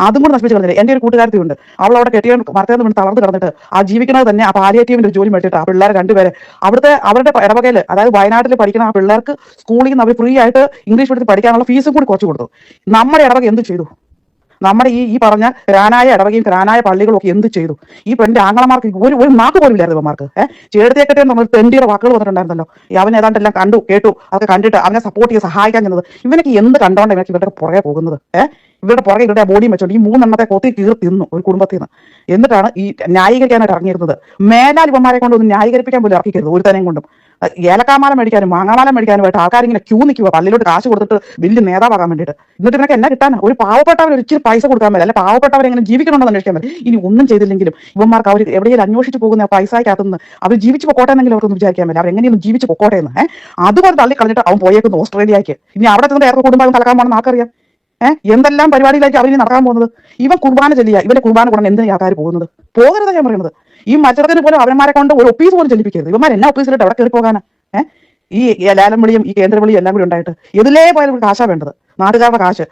അതും കൂടെ നശിപ്പിച്ച് കളഞ്ഞില്ല? എന്റെ ഒരു കൂട്ടുകാരത്തി ഉണ്ട് അവൾ അവിടെ കെട്ടിയ മറത്തേ വീണ് തളർന്ന് കിടന്നിട്ട് ആ ജീവിക്കുന്നത് തന്നെ ആ പാലിയേറ്റീവിന്റെ ഒരു ജോലി മേടിച്ചിട്ട് ആ പിള്ളേരെ രണ്ടുപേരെ അവിടുത്തെ അവരുടെ ഇടവകയിൽ അതായത് വയനാട്ടിൽ പഠിക്കുന്ന ആ പിള്ളേർക്ക് സ്കൂളിൽ നിന്ന് അവർ ഫ്രീ ആയിട്ട് ഇംഗ്ലീഷ് പഠിച്ച് പഠിക്കാനുള്ള ഫീസും കൂടി കുറച്ച് കൊടുത്തു. നമ്മുടെ ഇടവക എന്ത് ചെയ്തു? നമ്മുടെ ഈ ഈ പറഞ്ഞ ക്രാനായ ഇടവകയും ക്രാനായ പള്ളികളും ഒക്കെ എന്ത് ചെയ്തു? ഈ പെണ്ണിന്റെ ആങ്ങളമാർക്ക് ഒരു ഒരു നാക്ക് പോലും ഇല്ലായിരുന്നു ഇവന്മാർക്ക്. ഏഹ് ചേർത്തേക്കട്ടെ നമ്മൾ തെണ്ടിയുടെ വാക്കുകൾ വന്നിട്ടുണ്ടായിരുന്നല്ലോ. അവൻ ഏതാണ്ട് എല്ലാം കണ്ടു കേട്ടു അതൊക്കെ കണ്ടിട്ട് അവനെ സപ്പോർട്ട് ചെയ്ത് സഹായിക്കാൻ ചെന്നത്. ഇവനൊക്കെ എന്ത് കണ്ടോണ്ട് ഇവനൊക്കെ ഇവരുടെ പുറകെ പോകുന്നത്? ഏഹ് ഇവരുടെ പുറകെ ഇവരുടെ ബോഡി വെച്ചോണ്ട് ഈ മൂന്നെണ്ണത്തെ കൊത്തി കീറി തിന്നു ഒരു കുടുംബത്തിൽ നിന്ന്. എന്നിട്ടാണ് ഈ ന്യായീകരിക്കാനായിട്ട് ഇറങ്ങിയിരുന്നത്. മേലാൽ ഇവന്മാരെ കൊണ്ട് ഒന്ന് ന്യായീകരിപ്പിക്കാൻ പോലും ഇറക്കിക്കരുത് ഒരു തനെയും കൊണ്ടും. ഏലക്കാമാല മേടിക്കാനും മാങ്ങാമാല മേടിക്കാനുമായിട്ട് ആൾക്കാരിങ്ങനെ ക്യൂ നിൽക്കുക. പള്ളിയിലോട്ട് കാശ് കൊടുത്തിട്ട് വലിയ നേതാവാകാൻ വേണ്ടിയിട്ട്. എന്നിട്ട് ഇവനൊക്കെ എന്നാ കിട്ടാൻ ഒരു പാവപ്പെട്ടവർ ഒരിച്ചിരി പൈസ കൊടുക്കാൻ പറ്റില്ല അല്ലെ പാവപ്പെട്ടവരെങ്ങനെ ജീവിക്കണമെന്ന് അന്വേഷിക്കാൻ പറ്റും ഇനി ഒന്നും ചെയ്തില്ലെങ്കിലും ഇവന്മാർക്ക് അവർ എവിടെയെങ്കിലും അന്വേഷിച്ച് പോകുന്ന പൈസയ്ക്കകത്തുനിന്ന് അവർ ജീവിച്ച് പൊക്കോട്ടെ എന്നെങ്കിലും അവർക്കൊന്നും വിചാരിക്കാൻ പറ്റില്ല അവർ എങ്ങനെയൊന്നും ജീവിച്ച് പൊക്കോട്ടെ എന്ന്. ഏഹ് അതുപോലെ തള്ളി കളഞ്ഞിട്ട് അവൻ പോയേക്കുന്നു ഓസ്ട്രേലിയക്ക് ഇനി അവിടെ ചെന്ന് ഏറെ കുടുംബം കലക്കാൻ പോകണമെന്ന് ആർക്കറിയാം? ഏഹ് എന്തെല്ലാം പരിപാടിയിലേക്ക് അവർ നടക്കാൻ പോകുന്നത്? ഇവൻ കുർബാന ചെല്ലിയ. ഇവന്റെ കുർബാന കൂടാൻ എന്തിനാ ആൾക്കാർ പോകുന്നത്? പോകരുത് ഞാൻ പറയുന്നത്. ഈ മത്സരത്തിന് പോലും അവന്മാരെ കൊണ്ട് ഒരു ഒപ്പീസ് പോലും ചെല്ലിപ്പിക്കരുത്. ഇവന്മാർ എല്ലാ ഒപ്പീസിലിട്ട് അവിടെ കയറി പോകാനാ ഏഹ് ഈ ലാലം വിളിയും ഈ കേന്ദ്ര വിളിയും എല്ലാം കൂടി ഉണ്ടായിട്ട് എതിലേ പോയാലും കാശാ വേണ്ടത്. നാട്ടുകാരുടെ കാശ്.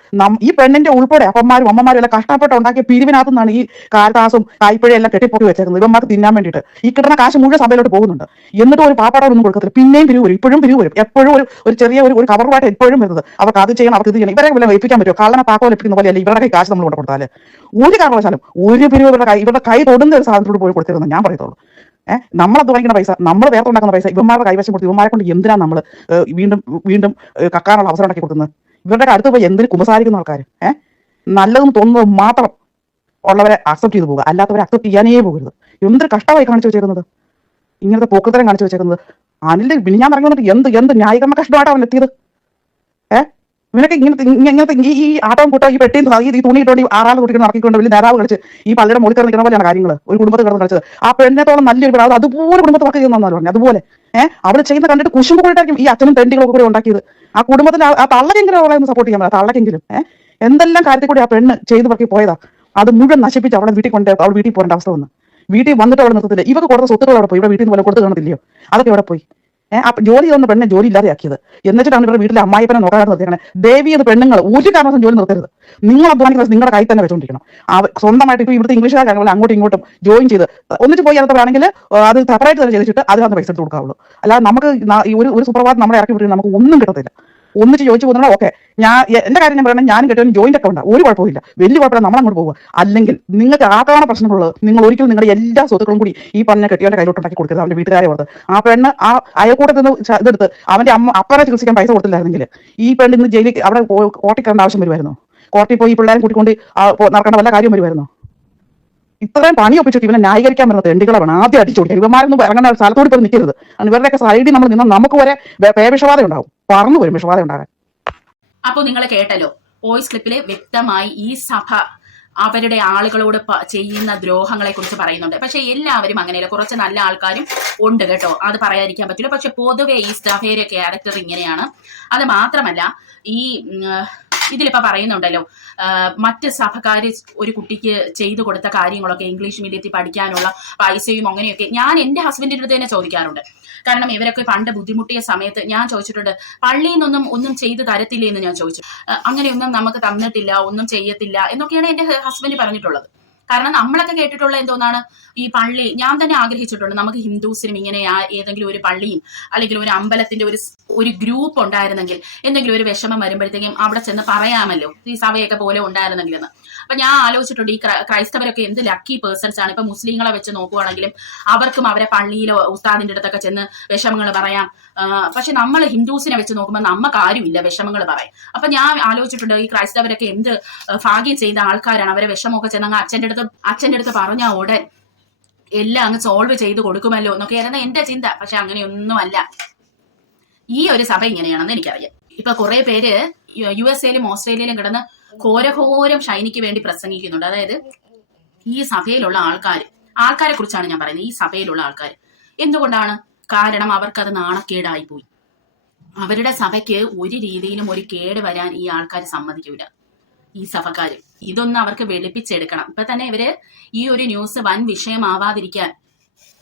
ഈ പെണ്ണിന്റെ ഉൾപ്പെടെ അപ്പന്മാരും അമ്മമാരും എല്ലാം കഷ്ടപ്പെട്ട് ഉണ്ടാക്കിയ പിരിവിനകത്തു നിന്നാണ് ഈ കാൽത്താസും കായ്പഴയും എല്ലാം കെട്ടിപ്പോയി വെച്ചേക്കുന്നത്. ഇവന്മാർക്ക് തിന്നാൻ വേണ്ടിയിട്ട്. ഈ കിട്ടുന്ന കാശ് മുഴുവൻ സഭയിലോട്ട് പോകുന്നുണ്ട്. എന്നിട്ട് ഒരു പാപ്പാടം ഒന്നും കൊടുക്കത്തില്ല. പിന്നെയും പിരിവ് വരും. ഇപ്പോഴും പിരിവ് വരും. എപ്പോഴും ഒരു ഒരു ചെറിയ ഒരു ഒരു കവറുമായിട്ട് എപ്പോഴും വരുന്നത്. അവർക്ക് അത് ചെയ്യണം അവർക്ക് ഇത് ചെയ്യണം. ഇവരെ വല്ല ഏൽപ്പിക്കാൻ പറ്റുമോ? കള്ളനെ താക്കോൽ എപ്പിക്കുന്ന പോലെ അല്ല ഇവരുടെ കൈ കാശ് നമ്മൾ കൊണ്ട് കൊടുത്താൽ ഒരു കാരണവശാലും ഒരു പിരിവ് ഇവരുടെ കൈ ഇവരുടെ കൈ തൊടുന്ന ഒരു സാധനത്തോട് പോയി കൊടുത്തിരുന്നു ഞാൻ പറയത്തുള്ളൂ. നമ്മൾ അധ്വാനിക്കുന്ന പൈസ നമ്മൾ വേർത്തുണ്ടാക്കുന്ന പൈസ ഇവന്മാരുടെ കൈവശം കൊടുത്ത് ഇവന്മാരെ കൊണ്ട് എന്തിനാ നമ്മൾ വീണ്ടും വീണ്ടും കക്കാനുള്ള അവസരം ഉണ്ടാക്കി കൊടുക്കുന്നത്? ഇവരുടെ അടുത്ത് പോയി എന്തിന് കുമ്പസാരിക്കുന്ന ആൾക്കാർ ഏഹ് നല്ലതെന്ന് തോന്നുന്നത് മാത്രം ഉള്ളവരെ അക്സെപ്റ്റ് ചെയ്തു പോകുക അല്ലാത്തവരെ അക്സെപ്റ്റ് ചെയ്യാനേ പോകരുത്. എന്തൊരു കഷ്ടമായി കാണിച്ചു വെച്ചേക്കുന്നത്? ഇങ്ങനത്തെ പോക്കത്തരം കാണിച്ചു വെച്ചേക്കുന്നത്. അനിൽ പിന്നെ ഞാൻ വന്നിട്ട് എന്ത് എന്ത് ന്യായീകരണ കഷ്ടമായിട്ടാണ് അവൻ എത്തിയത്? ഏഹ് ഇവനൊക്കെ ഇങ്ങനെ ഇങ്ങ- ഇങ്ങനത്തെ ഈ ആട്ടവും കൂട്ടം ഈ പെട്ടിയും ഈ തുണി ഇട്ടുകൊണ്ട് ആറാൾ കുട്ടികൾ നടക്കിക്കൊണ്ട് വലിയ നേതാവ് കളിച്ച് ഈ പള്ളിയുടെ മുകളിൽ നിൽക്കുന്ന പോലെയാണ് കാര്യങ്ങൾ ഒരു കുടുംബത്തിൽ കിടന്ന് കളിച്ചത്. ആ പെണ്ണിനത്തോളം നല്ലൊരു പെണ്ണ്, അത് അതുപോലെ കുടുംബത്തെ വർക്ക് ചെയ്യുന്നതാണ് പറഞ്ഞു അതുപോലെ. ഏഹ് അവൾ ചെയ്യുന്ന കണ്ടിട്ട് കുശുമ്പ് കൂടിയിട്ടായിരിക്കും ഈ അച്ഛനും തെണ്ടികളൊക്കെ കൂടി ഉണ്ടാക്കിയത്. ആ കുടുംബത്തിൽ ആ- തള്ളക്കെങ്കിലും അവളെ ഒന്ന് സപ്പോർട്ട് ചെയ്യാൻ പറ്റില്ല തള്ളക്കെങ്കിലും. ഏഹ് എന്തെല്ലാം കാര്യത്തിൽ കൂടി ആ പെണ്ണ് ചെയ്ത് പറക്കി പോയതാ? അത് മുഴുവൻ നശിപ്പിച്ച് അവളെ വീട്ടിൽ കൊണ്ട് അവൾ വീട്ടിൽ പോകേണ്ട അവസ്ഥ വന്നു. വീട്ടിൽ വന്നിട്ട് അവളെ നിർത്തത്തില്ല. ഇവർക്ക് കൊടുത്ത സ്വത്തുക്കൾ അവിടെ പോയി? ഇവിടെ വീട്ടിൽ നിന്ന് പോലെ കൊടുത്തു കാണത്തില്ലയോ? അതൊക്കെ അവിടെ പോയി? ജോലി ചെയ്യുന്ന പെണ്ണെ ജോലി ഇല്ലാതെയാക്കിയത്. എന്നിട്ടാണ് ഇവരുടെ വീട്ടിലെ അമ്മായിപ്പനെ നോക്കാനായിട്ട് നിർത്തിയാണ് ദേവി എന്ന് പെണ്ണുങ്ങൾ ഒരു കാരണവശാലും ജോലി നിർത്തരുത്. നിങ്ങൾ അധ്വാനിക്കുന്നത് നിങ്ങളുടെ കൈ തന്നെ വെച്ചോണ്ടിരിക്കണം. സ്വന്തമായിട്ട് ഇപ്പൊ ഇവിടുത്തെ ഇംഗ്ലീഷുകാർ അങ്ങോട്ടും ഇങ്ങോട്ടും ജോയിൻ ചെയ്ത് ഒന്നിച്ച് പോയി അതൊക്കെ അത് സെപ്പറേറ്റ് തന്നെ ചെയ്തിട്ട് അതിനകത്ത് പൈസ എടുത്ത് കൊടുക്കാവുള്ളൂ. അല്ലാതെ നമുക്ക് ഒരു ഒരു സുപ്രഭാതം നമ്മളെ ഇറക്കി വിട്ടിട്ട് നമുക്ക് ഒന്നും കിട്ടത്തില്ല. ഒന്നിച്ച് ചോദിച്ചു പോകുന്ന ഓക്കെ. ഞാൻ എന്റെ കാര്യം ഞാൻ പറയണം ഞാനും കെട്ടിയവനും ജോയിന്റ് അക്കൗണ്ട് ഒരു കുഴപ്പമില്ല വലിയ കുഴപ്പമില്ല നമ്മൾ അങ്ങോട്ട് പോകുക അല്ലെങ്കിൽ നിങ്ങൾക്ക് ആക്കാണ് പ്രശ്നമുള്ളത് നിങ്ങൾ ഒരിക്കലും നിങ്ങളുടെ എല്ലാ സ്വത്തുക്കളും കൂടി ഈ പറഞ്ഞ കെട്ടിയവന്റെ കയ്യിലോട്ട് ഉണ്ടാക്കി കൊടുക്കരുത് അവന്റെ വീട്ടുകാരെ ഓർത്ത് ആ പെണ്ണ് ആ അയൽക്കൂട്ടത്തിൽ നിന്ന് ഇതെടുത്ത് അവന്റെ അമ്മ അപ്പനെ ചികിത്സിക്കാൻ പൈസ കൊടുത്തില്ലായിരുന്നെങ്കിൽ ഈ പെണ്ണ് ഇന്ന് ജയിലിൽ അവിടെ കോട്ടി കയറേണ്ട ആവശ്യം വരുമായിരുന്നു? കോർട്ടിൽ പോയി ഈ പിള്ളേരെ കൂട്ടിക്കൊണ്ട് നടക്കേണ്ട വല്ല കാര്യം വരുമായിരുന്നു? ഇത്രയും പണി ഒപ്പിച്ചിട്ട് ഇവനെ ന്യായീകരിക്കാൻ പറ്റുന്ന തെണ്ടികളാണ്. ആദ്യം അടിച്ചു കൊടുക്കുക ഇവന്മാരൊന്നും ഇറങ്ങുന്ന സ്ഥലത്തോട് പോയി നിൽക്കരുത്. ഇവരുടെയൊക്കെ സൈഡിൽ നമ്മൾ നിന്നാൽ നമുക്ക് വരെ പേവിഷവാദം ഉണ്ടാവും പറന്നു വരും വിഷബാധ ഉണ്ടാകാൻ. അപ്പോൾ നിങ്ങൾ കേട്ടല്ലോ വോയിസ് ക്ലിപ്പിൽ വ്യക്തമായി ഈ സഭ അവരുടെ ആളുകളോട് ചെയ്യുന്ന ദ്രോഹങ്ങളെ കുറിച്ച് പറയുന്നുണ്ട്. പക്ഷെ എല്ലാവരും അങ്ങനെയല്ല കുറച്ച് നല്ല ആൾക്കാരും ഉണ്ട് കേട്ടോ. അത് പറയാതിരിക്കാൻ പറ്റില്ല. പക്ഷെ പൊതുവെ ഈ സഭയുടെ ക്യാരക്ടർ ഇങ്ങനെയാണ്. അത് മാത്രമല്ല ഈ ഇതിലിപ്പോ പറയുന്നുണ്ടല്ലോ മറ്റ് സഭക്കാർ ഒരു കുട്ടിക്ക് ചെയ്തു കൊടുത്ത കാര്യങ്ങളൊക്കെ ഇംഗ്ലീഷ് മീഡിയത്തിൽ പഠിക്കാനുള്ള പൈസയും അങ്ങനെയൊക്കെ ഞാൻ എന്റെ ഹസ്ബൻഡിന്റെ അടുത്ത് തന്നെ ചോദിക്കാറുണ്ട്. കാരണം ഇവരൊക്കെ പണ്ട് ബുദ്ധിമുട്ടിയ സമയത്ത് ഞാൻ ചോദിച്ചിട്ടുണ്ട് പള്ളിയിൽ നിന്നൊന്നും ഒന്നും ചെയ്തു തരത്തില്ലേ? എന്ന് ഞാൻ ചോദിച്ചു. അങ്ങനെയൊന്നും നമുക്ക് തന്നിട്ടില്ല ഒന്നും ചെയ്യത്തില്ല എന്നൊക്കെയാണ് എന്റെ ഹസ്ബൻഡ് പറഞ്ഞിട്ടുള്ളത്. കാരണം നമ്മളൊക്കെ കേട്ടിട്ടുള്ള എന്തോന്നാണ് ഈ പള്ളി ഞാൻ തന്നെ ആഗ്രഹിച്ചിട്ടുണ്ട് നമുക്ക് ഹിന്ദുസിനും ഇങ്ങനെ ഏതെങ്കിലും ഒരു പള്ളിയും അല്ലെങ്കിൽ ഒരു അമ്പലത്തിന്റെ ഒരു ഒരു ഗ്രൂപ്പ് ഉണ്ടായിരുന്നെങ്കിൽ എന്തെങ്കിലും ഒരു വിഷമം വരുമ്പോഴത്തേക്കും അവിടെ ചെന്ന് പറയാമല്ലോ. ഈ സഭയൊക്കെ പോലെ ഉണ്ടായിരുന്നെങ്കിൽ എന്ന് അപ്പൊ ഞാൻ ആലോചിച്ചിട്ടുണ്ട് ഈ ക്രൈസ്തവരൊക്കെ എന്ത് ലക്കി പേഴ്സൺസ് ആണ്. ഇപ്പൊ മുസ്ലിങ്ങളെ വെച്ച് നോക്കുവാണെങ്കിലും അവർക്കും അവരെ പള്ളിയിലോ ഉസ്താദിന്റെ അടുത്തൊക്കെ ചെന്ന് വിഷമങ്ങൾ പറയാം. പക്ഷെ നമ്മൾ ഹിന്ദുസിനെ വെച്ച് നോക്കുമ്പോൾ നമുക്ക് ആരുമില്ല വിഷമങ്ങൾ പറയാം അപ്പൊ ഞാൻ ആലോചിച്ചിട്ടുണ്ട് ഈ ക്രൈസ്തവരൊക്കെ എന്ത് ഭാഗ്യം ചെയ്ത ആൾക്കാരാണ്. അവരെ വിഷമമൊക്കെ ചെന്ന് അങ്ങ് അച്ഛന്റെ അടുത്ത് അച്ഛന്റെ അടുത്ത് പറഞ്ഞ ഉടൻ എല്ലാം അങ്ങ് സോൾവ് ചെയ്ത് കൊടുക്കുമല്ലോ എന്നൊക്കെ ആയിരുന്നു എന്റെ ചിന്ത. പക്ഷെ അങ്ങനെയൊന്നുമല്ല. ഈ ഒരു സഭ ഇങ്ങനെയാണെന്ന് എനിക്കറിയാം. ഇപ്പൊ കുറെ പേര് യു എസ് എയിലും ഓസ്ട്രേലിയയിലും കിടന്ന് ഘോരഘോരം ഷൈനിക്ക് വേണ്ടി പ്രസംഗിക്കുന്നുണ്ട്. അതായത് ഈ സഭയിലുള്ള ആൾക്കാർ ആൾക്കാരെ കുറിച്ചാണ് ഞാൻ പറയുന്നത്. ഈ സഭയിലുള്ള ആൾക്കാർ എന്തുകൊണ്ടാണ്? കാരണം അവർക്കത് നാണക്കേടായി പോയി. അവരുടെ സഭയ്ക്ക് ഒരു രീതിയിലും ഒരു കേട് വരാൻ ഈ ആൾക്കാർ സമ്മതിക്കൂല. ഈ സഭക്കാര്. ഇതൊന്ന് അവർക്ക് വെളുപ്പിച്ചെടുക്കണം. ഇപ്പൊ തന്നെ ഇവർ ഈ ഒരു ന്യൂസ് വൻ വിഷയമാവാതിരിക്കാൻ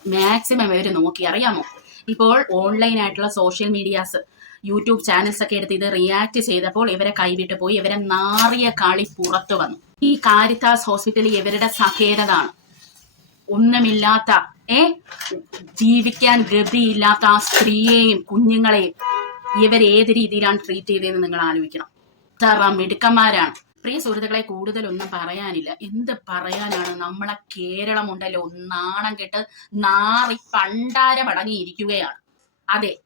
മാക്സിമം ഇവർ നോക്കി. അറിയാമോ? ഇപ്പോൾ ഓൺലൈൻ ആയിട്ടുള്ള സോഷ്യൽ മീഡിയാസ് യൂട്യൂബ് ചാനൽസ് ഒക്കെ എടുത്ത് ഇത് റിയാക്ട് ചെയ്തപ്പോൾ ഇവരെ കൈവിട്ട് പോയി ഇവരെ നാറിയ കാളി പുറത്തു വന്നു. ഈ കാരിത്താസ് ഹോസ്പിറ്റലിൽ ഇവരുടെ സഹേതാണ് ഒന്നുമില്ലാത്ത ഏ ജീവിക്കാൻ ഗതിയില്ലാത്ത ആ സ്ത്രീയെയും കുഞ്ഞുങ്ങളെയും ഇവർ രീതിയിലാണ് ട്രീറ്റ് ചെയ്തതെന്ന് നിങ്ങൾ ആലോചിക്കണം. ഇത്ര മിടുക്കന്മാരാണ്. പ്രിയ സുഹൃത്തുക്കളെ കൂടുതലൊന്നും പറയാനില്ല. എന്ത് പറയാനാണ്? നമ്മളെ കേരളം ഉണ്ടല്ലോ നാണം കെട്ട് നാറി പണ്ടാരമടങ്ങിയിരിക്കുകയാണ്. അതെ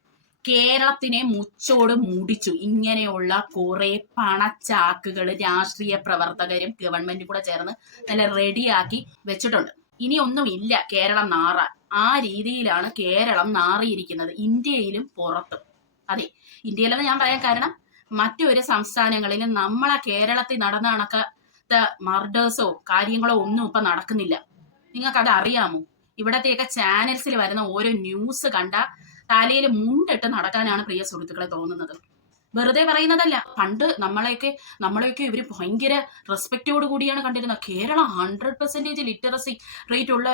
കേരളത്തിനെ മുച്ചോട് മൂടിച്ചു. ഇങ്ങനെയുള്ള കുറെ പണച്ചാക്കുകൾ രാഷ്ട്രീയ പ്രവർത്തകരും ഗവൺമെന്റും കൂടെ ചേർന്ന് നല്ല റെഡിയാക്കി വെച്ചിട്ടുണ്ട്. ഇനി ഒന്നും ഇല്ല. കേരളം നാറാൻ. ആ രീതിയിലാണ് കേരളം നാറിയിരിക്കുന്നത്. ഇന്ത്യയിലും പുറത്തും. അതെ ഇന്ത്യയിലെന്ന് ഞാൻ പറയാൻ കാരണം മറ്റൊരു സംസ്ഥാനങ്ങളിലും നമ്മളെ കേരളത്തിൽ നടന്ന കണക്കത്തെ മർഡേഴ്സോ കാര്യങ്ങളോ ഒന്നും ഇപ്പൊ നടക്കുന്നില്ല. നിങ്ങൾക്കത് അറിയാമോ? ഇവിടത്തെയൊക്കെ ചാനൽസിൽ വരുന്ന ഓരോ ന്യൂസ് കണ്ട തലയിൽ മുണ്ടിട്ട് നടക്കാനാണ് പ്രിയ സുഹൃത്തുക്കളെ തോന്നുന്നത്. വെറുതെ പറയുന്നതല്ല. പണ്ട് നമ്മളെയൊക്കെ നമ്മളെയൊക്കെ ഇവർ ഭയങ്കര റെസ്പെക്റ്റോട് കൂടിയാണ് കണ്ടിരുന്നത്. Keralam hundred percentage literacy rate ഉള്ള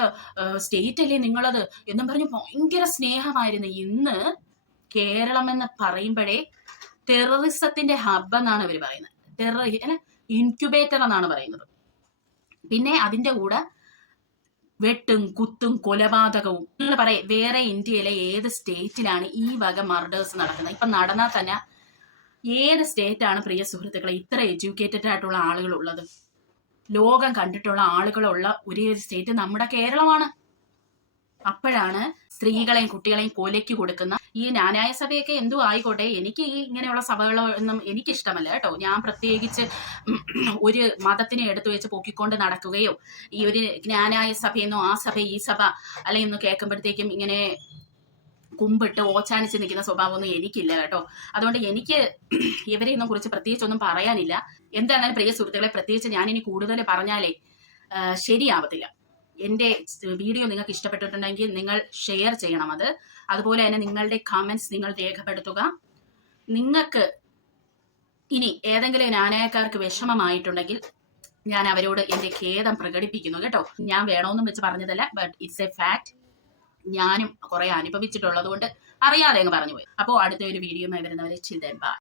സ്റ്റേറ്റ് അല്ലേ നിങ്ങളത് എന്നും പറഞ്ഞ് ഭയങ്കര സ്നേഹമായിരുന്നു. ഇന്ന് കേരളം എന്ന് പറയുമ്പോഴേ ടെററിസത്തിന്റെ ഹബ് എന്നാണ് ഇവർ പറയുന്നത്. ടെററി അല്ല ഇൻക്യുബേറ്റർ എന്നാണ് പറയുന്നത്. പിന്നെ അതിന്റെ കൂടെ വെട്ടും കുത്തും കൊലപാതകവും. നിങ്ങൾ പറയാം വേറെ ഇന്ത്യയിലെ ഏത് സ്റ്റേറ്റിലാണ് ഈ വക മർഡേഴ്സ് നടക്കുന്നത്? ഇപ്പൊ നടന്നാൽ തന്നെ ഏത് സ്റ്റേറ്റാണ് പ്രിയ സുഹൃത്തുക്കളെ ഇത്ര എഡ്യൂക്കേറ്റഡ് ആയിട്ടുള്ള ആളുകൾ ഉള്ളത്? ലോകം കണ്ടിട്ടുള്ള ആളുകളുള്ള ഒരേ ഒരു സ്റ്റേറ്റ് നമ്മുടെ കേരളമാണ്. അപ്പോഴാണ് സ്ത്രീകളെയും കുട്ടികളെയും കൊലയ്ക്ക് കൊടുക്കുന്ന ഈ ന്യായ സഭയൊക്കെ എന്തോ ആയിക്കോട്ടെ. എനിക്ക് ഈ ഇങ്ങനെയുള്ള സഭകളോ ഒന്നും എനിക്കിഷ്ടമല്ല കേട്ടോ. ഞാൻ പ്രത്യേകിച്ച് ഒരു മതത്തിനെ എടുത്തു വെച്ച് പൊക്കിക്കൊണ്ട് നടക്കുകയോ ഈ ഒരു ജ്ഞാനായ സഭയെന്നോ ആ സഭ ഈ സഭ അല്ലെങ്കിൽ ഒന്ന് കേൾക്കുമ്പോഴത്തേക്കും ഇങ്ങനെ കുമ്പിട്ട് ഓച്ചാനിച്ച് നിൽക്കുന്ന സ്വഭാവമൊന്നും എനിക്കില്ല കേട്ടോ. അതുകൊണ്ട് എനിക്ക് ഇവരെയൊന്നും കുറിച്ച് പ്രത്യേകിച്ചൊന്നും പറയാനില്ല. എന്താണെങ്കിലും പ്രിയ സുഹൃത്തുക്കളെ പ്രത്യേകിച്ച് ഞാനിനി കൂടുതൽ പറഞ്ഞാലേ ശരിയാവത്തില്ല. എന്റെ വീഡിയോ നിങ്ങൾക്ക് ഇഷ്ടപ്പെട്ടിട്ടുണ്ടെങ്കിൽ നിങ്ങൾ ഷെയർ ചെയ്യണം അത്. അതുപോലെ തന്നെ നിങ്ങളുടെ കമൻസ് നിങ്ങൾ രേഖപ്പെടുത്തുക. നിങ്ങൾക്ക് ഇനി ഏതെങ്കിലും നാണയക്കാർക്ക് വിഷമമായിട്ടുണ്ടെങ്കിൽ ഞാൻ അവരോട് എന്റെ ഖേദം പ്രകടിപ്പിക്കുന്നു കേട്ടോ. ഞാൻ വേണമെന്നും വെച്ച് പറഞ്ഞതല്ല ബട്ട് ഇറ്റ്സ് എ ഫാക്ട് ഞാനും കുറെ അനുഭവിച്ചിട്ടുള്ളത് കൊണ്ട് അറിയാതെ അങ്ങ് പറഞ്ഞു പോയി. അപ്പോൾ അടുത്ത ഒരു വീഡിയോ വരുന്നവരെ ചിന്തൻ ബൈ